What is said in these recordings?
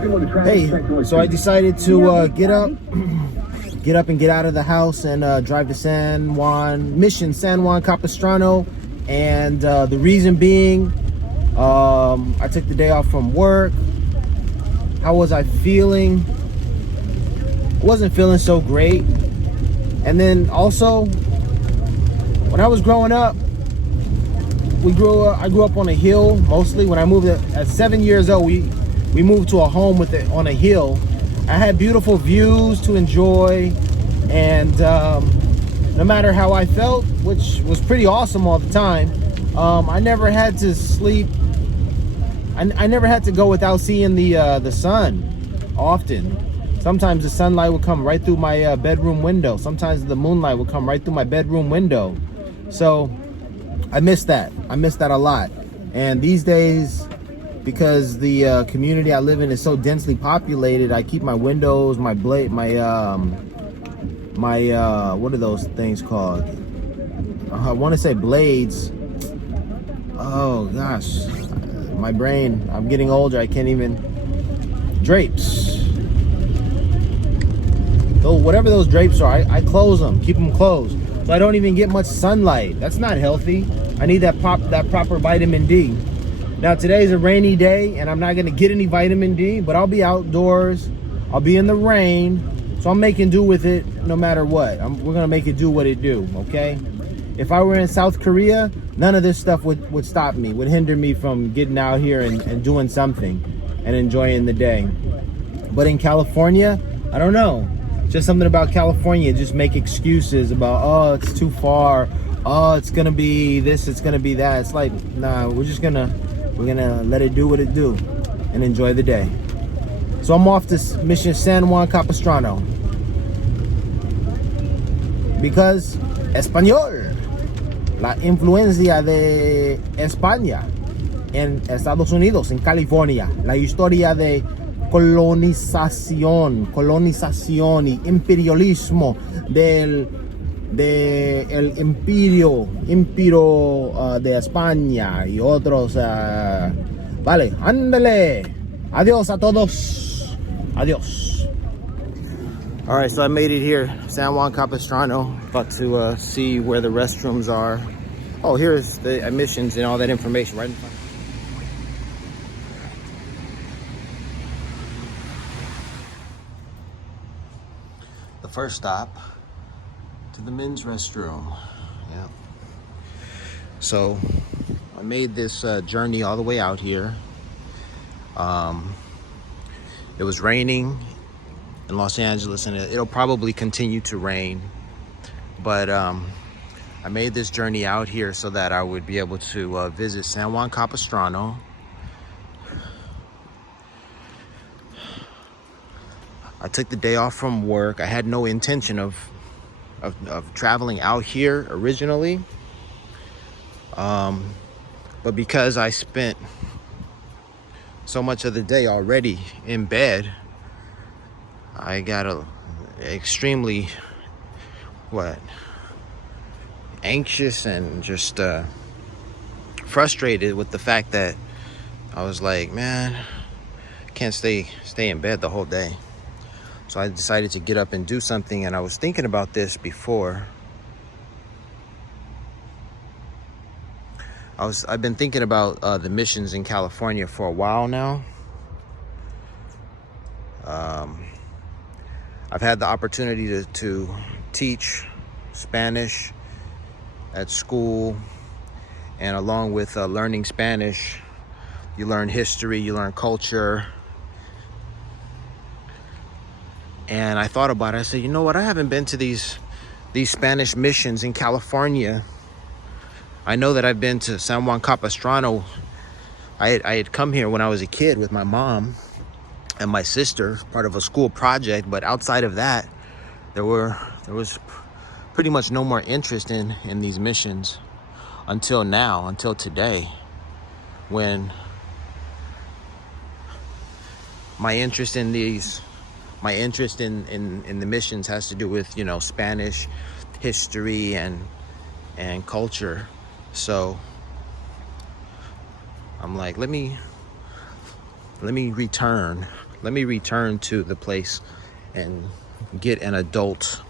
Hey, so I decided to get up and get out of the house and drive to San Juan Capistrano. And the reason being, I took the day off from work. How was I feeling? I wasn't feeling so great. And then also, when I was growing up, I grew up on a hill mostly. When I moved at 7 years old, we moved to a home on a hill. I had beautiful views to enjoy, and no matter how I felt, which was pretty awesome all the time, I never had to sleep. I never had to go without seeing the sun often. Sometimes the sunlight would come right through my bedroom window. Sometimes the moonlight would come right through my bedroom window. So I miss that. I miss that a lot. And these days, because the community I live in is so densely populated, I keep my windows, my what are those things called? I want to say blades. Oh gosh, my brain. I'm getting older. I can't even. Drapes. So whatever those drapes are, I close them, keep them closed, so I don't even get much sunlight. That's not healthy. I need that proper vitamin D. Now today's a rainy day, and I'm not gonna get any vitamin D, but I'll be outdoors. I'll be in the rain, so I'm making do with it no matter what. We're gonna make it do what it do, okay? If I were in South Korea, none of this stuff would stop me, would hinder me from getting out here and doing something and enjoying the day. But in California, I don't know. Just something about California, just make excuses about, oh, it's too far. Oh, it's gonna be this, it's gonna be that. It's like, nah, we're gonna let it do what it do and enjoy the day. So I'm off to mission San Juan Capistrano. Because Español, la influencia de España en Estados Unidos, en California, la historia de colonización y imperialismo del el imperio de España y otros. Vale, ándale. Adiós a todos. Adiós. All right, so I made it here, San Juan Capistrano. About to see where the restrooms are. Oh, here's the admissions and all that information right in front. The first stop to the men's restroom. Yeah. So I made this journey all the way out here. It was raining in Los Angeles, and it'll probably continue to rain, but I made this journey out here so that I would be able to visit San Juan Capistrano. I took the day off from work. I had no intention of traveling out here originally, but because I spent so much of the day already in bed, I got extremely anxious and just frustrated with the fact that I was like, man, I can't stay in bed the whole day. So I decided to get up and do something, and I was thinking about this before. I've been thinking about the missions in California for a while now. I've had the opportunity to teach Spanish at school, and along with learning Spanish, you learn history, you learn culture. And I thought about it. I said, you know what? I haven't been to these Spanish missions in California. I know that I've been to San Juan Capistrano. I had come here when I was a kid with my mom and my sister, part of a school project. But outside of that, there was pretty much no more interest in these missions until now, until today, when my interest in the missions has to do with, you know, Spanish history and culture. So I'm like, let me return let me return to the place and get an adult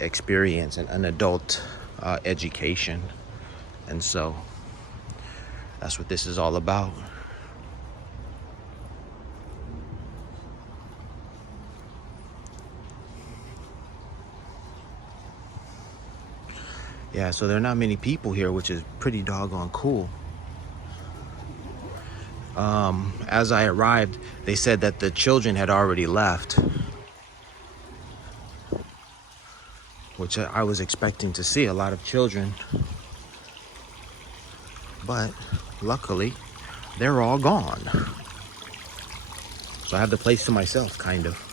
experience and an adult education. And so that's what this is all about. Yeah, so there are not many people here, which is pretty doggone cool. As I arrived, they said that the children had already left, which I was expecting to see a lot of children. But luckily, they're all gone. So I have the place to myself, kind of.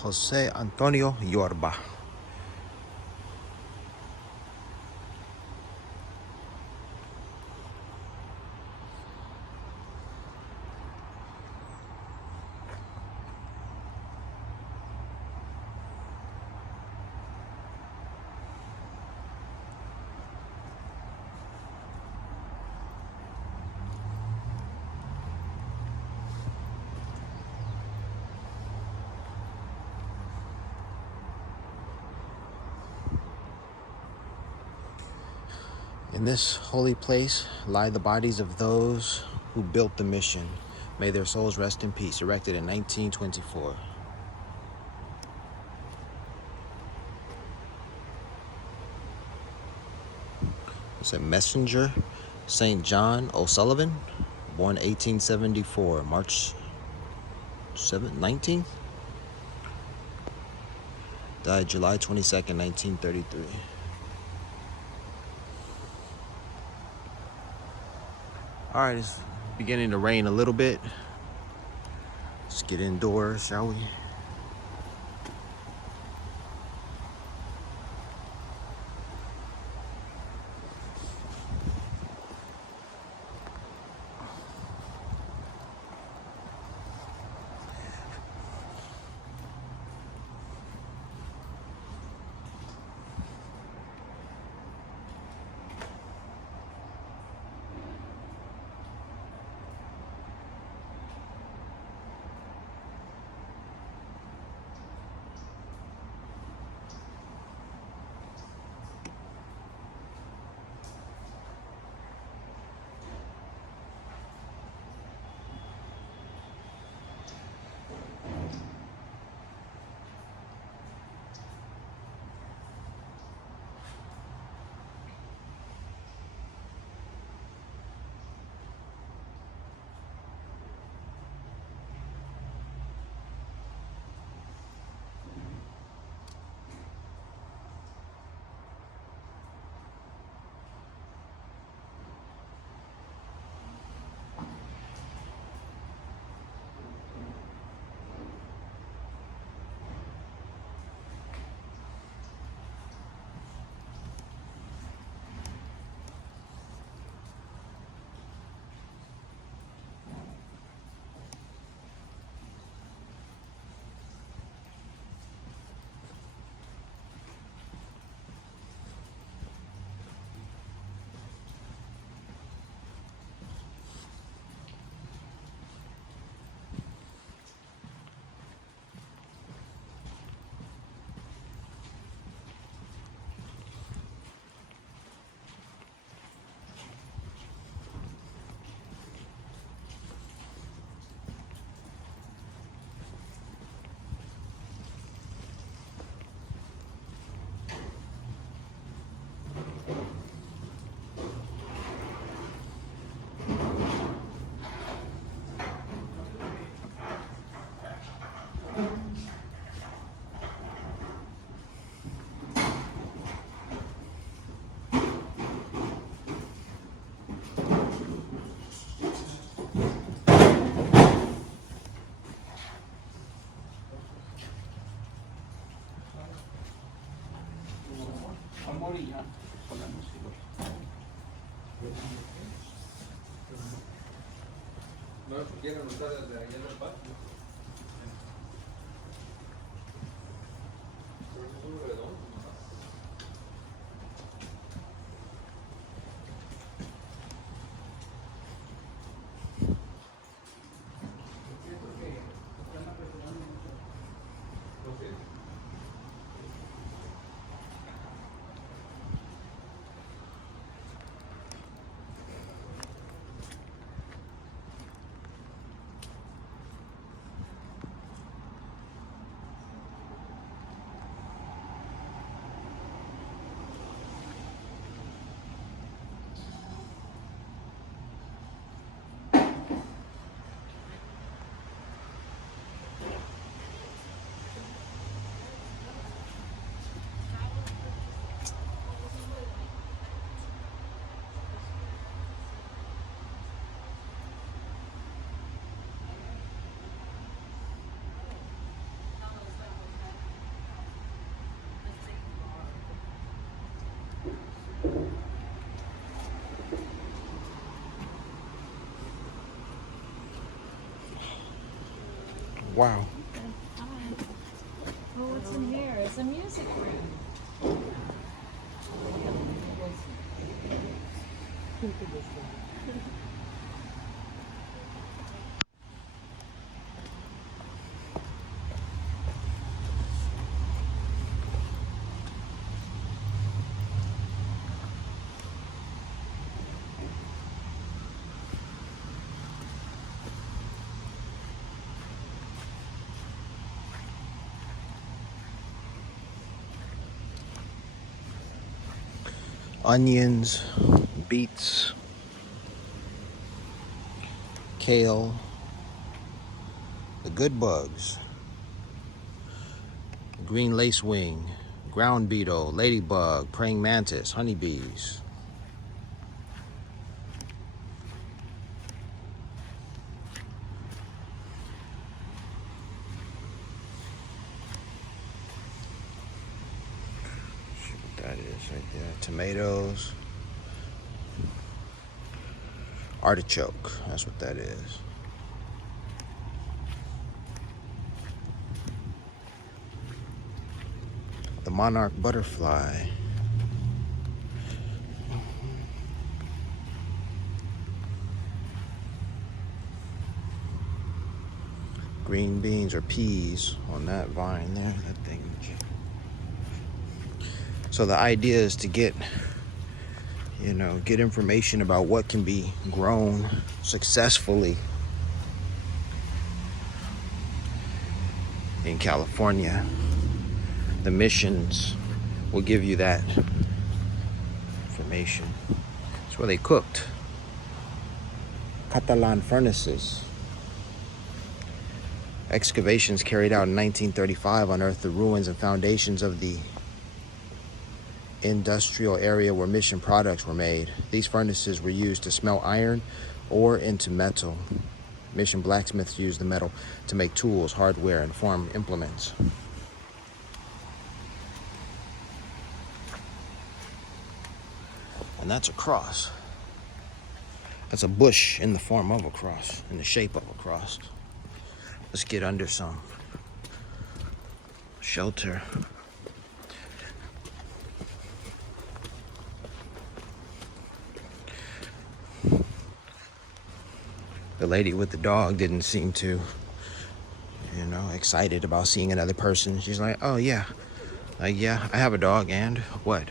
Jose Antonio Yorba. In this holy place lie the bodies of those who built the mission. May their souls rest in peace. Erected in 1924. It's a Messenger St. John O'Sullivan, born 1874, March 7th, 19th. Died July 22nd, 1933. All right, it's beginning to rain a little bit. Let's get indoors, shall we? Wow. Well, what's in here? It's a music room. Onions, beets, kale, the good bugs, green lacewing, ground beetle, ladybug, praying mantis, honeybees. See what that is right there. Tomatoes. Artichoke, that's what that is. The monarch butterfly. Green beans or peas on that vine there, that thing. So the idea is to get, get information about what can be grown successfully in California. The missions will give you that information. That's where they cooked. Catalan furnaces. Excavations carried out in 1935 unearthed the ruins and foundations of the industrial area where mission products were made. These furnaces were used to smelt iron ore into metal. Mission blacksmiths used the metal to make tools, hardware, and farm implements. And that's a cross. That's a bush in the form of a cross, in the shape of a cross. Let's get under some shelter. The lady with the dog didn't seem too, excited about seeing another person. She's like, oh yeah, I have a dog, and what?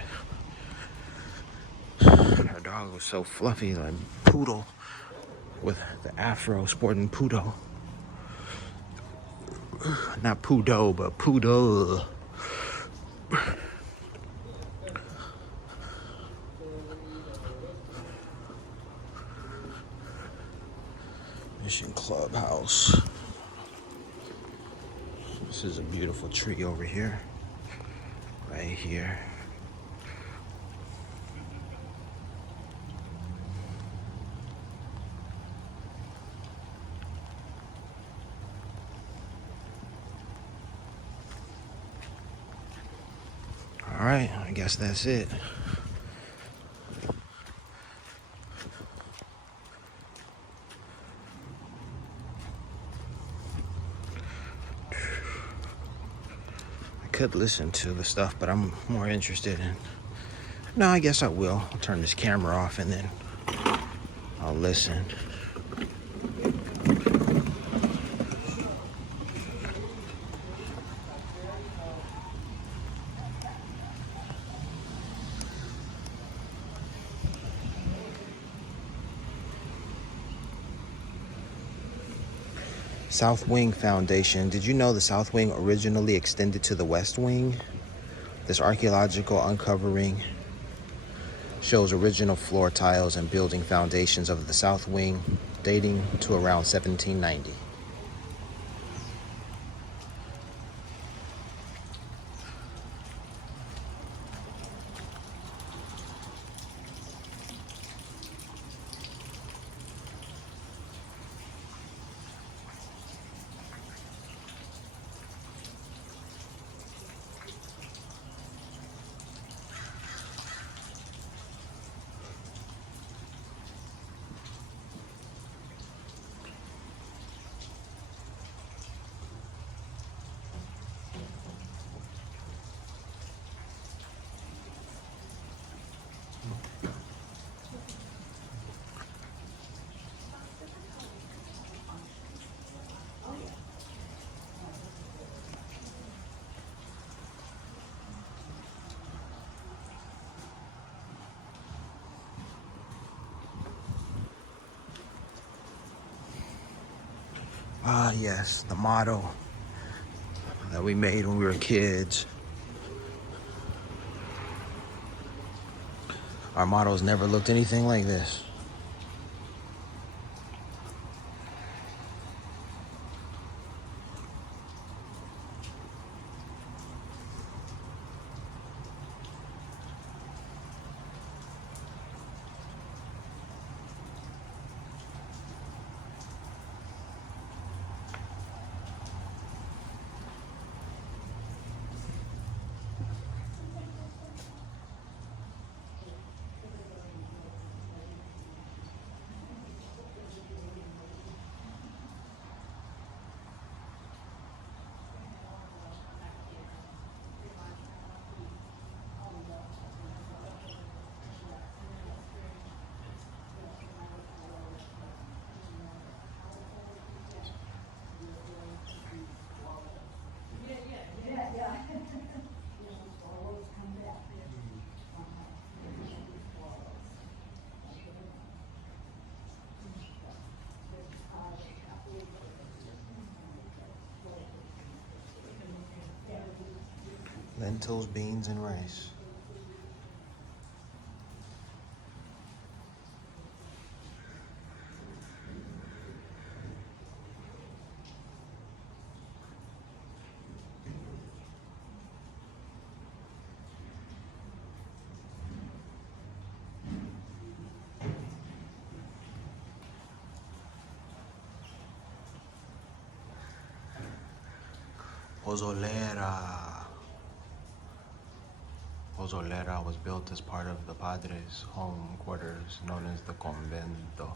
Her dog was so fluffy, like poodle with the afro, sporting poodle. Not poodle, but poodle. Mission Clubhouse. This is a beautiful tree over here. Right here. All right, I guess that's it. I could listen to the stuff, but I'm more interested in... No, I guess I will. I'll turn this camera off and then I'll listen. South Wing Foundation. Did you know the South Wing originally extended to the West Wing? This archaeological uncovering shows original floor tiles and building foundations of the South Wing dating to around 1790. Ah, yes, the motto that we made when we were kids. Our mottos never looked anything like this. Lentils, beans, and rice. Pozolera. Pozolera was built as part of the Padres' home quarters, known as the convento.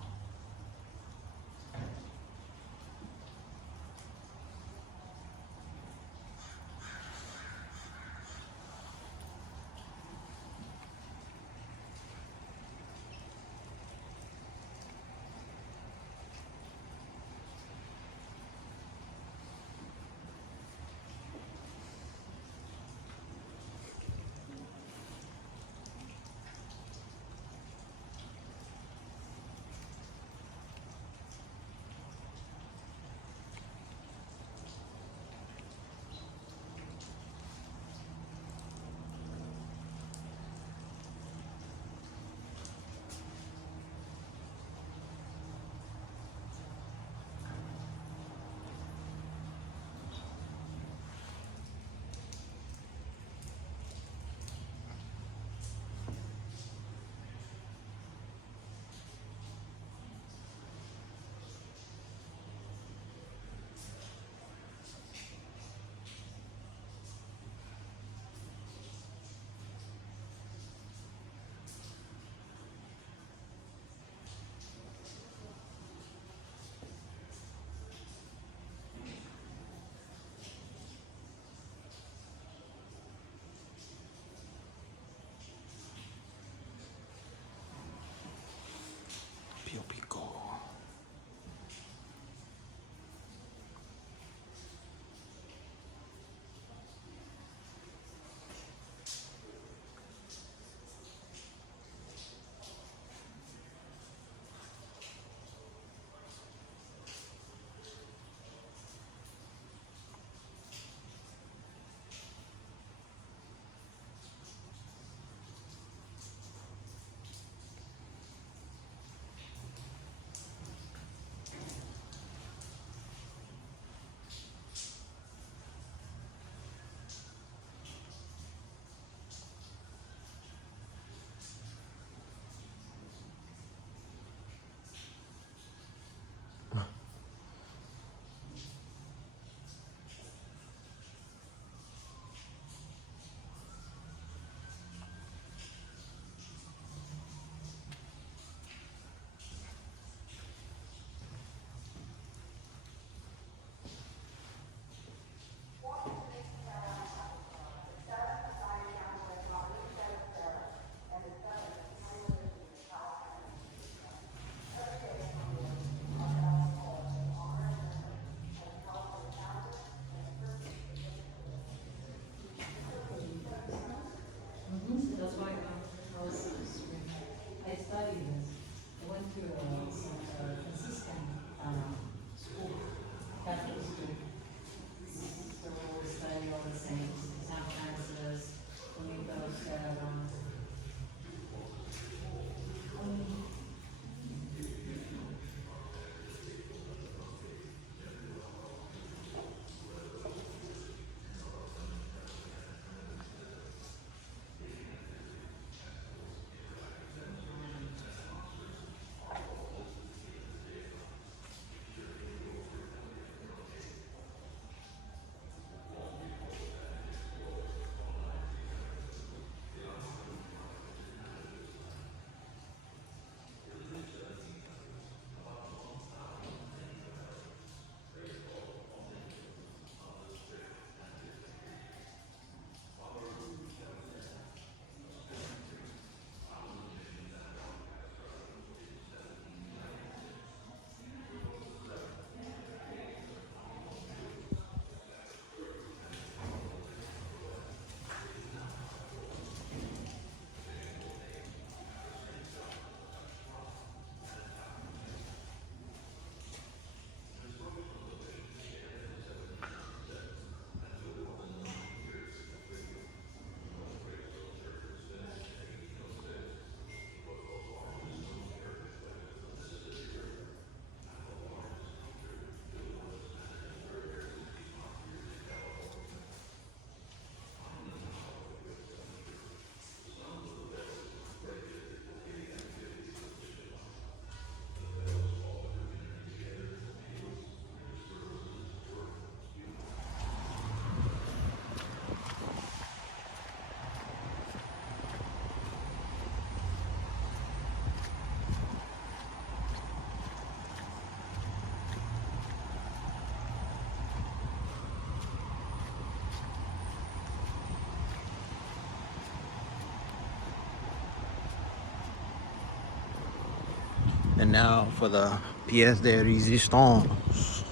And now for the pièce de résistance.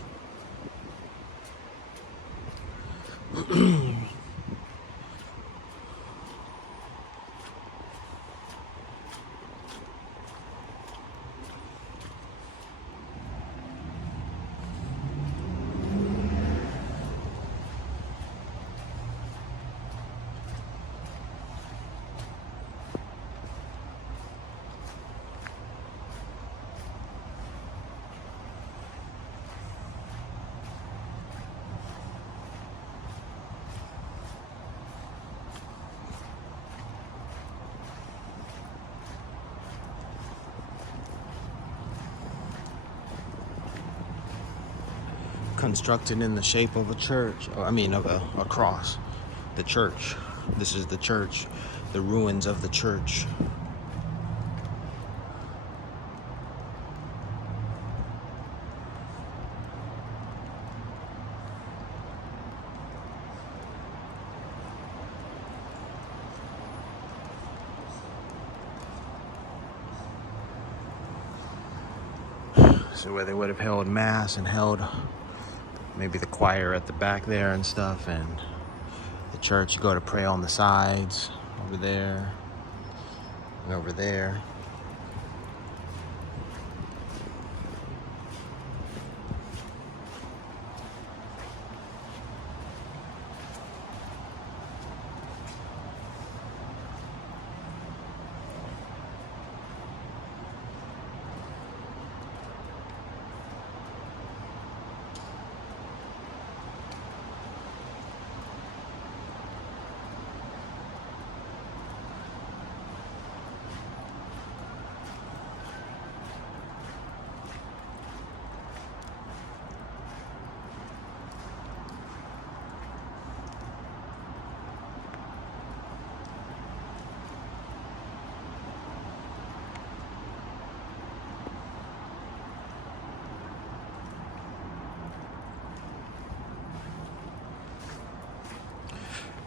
Constructed in the shape of a church, or I mean of a cross. The church. This is the church. The ruins of the church. So where they would have held mass and held maybe the choir at the back there and stuff, and the church, you go to pray on the sides, over there and over there.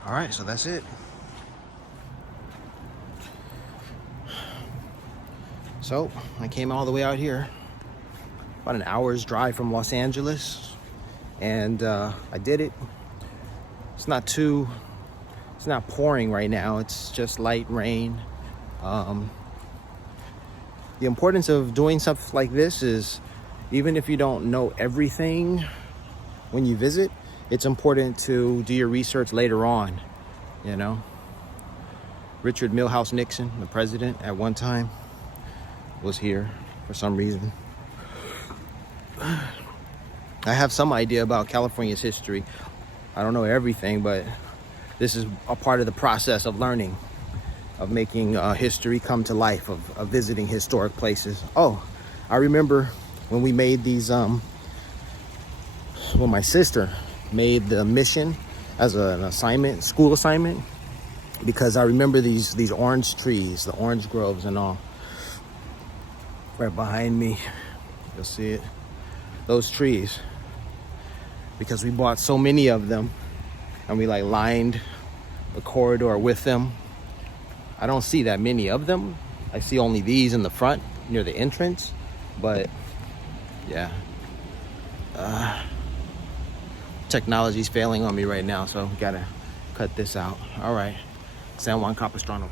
All right, so that's it. So I came all the way out here, about an hour's drive from Los Angeles, and I did it. It's not pouring right now. It's just light rain. The importance of doing stuff like this is, even if you don't know everything when you visit, it's important to do your research later on, you know. Richard Milhous Nixon, the president at one time, was here for some reason. I have some idea about California's history. I don't know everything, but this is a part of the process of learning, of making history come to life, of visiting historic places. Oh, I remember when we made these, well, my sister made the mission as an assignment, school assignment, because I remember these orange trees, the orange groves and all. Right behind me, you'll see it, those trees, because we bought so many of them and we like lined the corridor with them. I don't see that many of them. I see only these in the front near the entrance, but yeah. Technology's failing on me right now, so gotta cut this out. All right, San Juan Capistrano.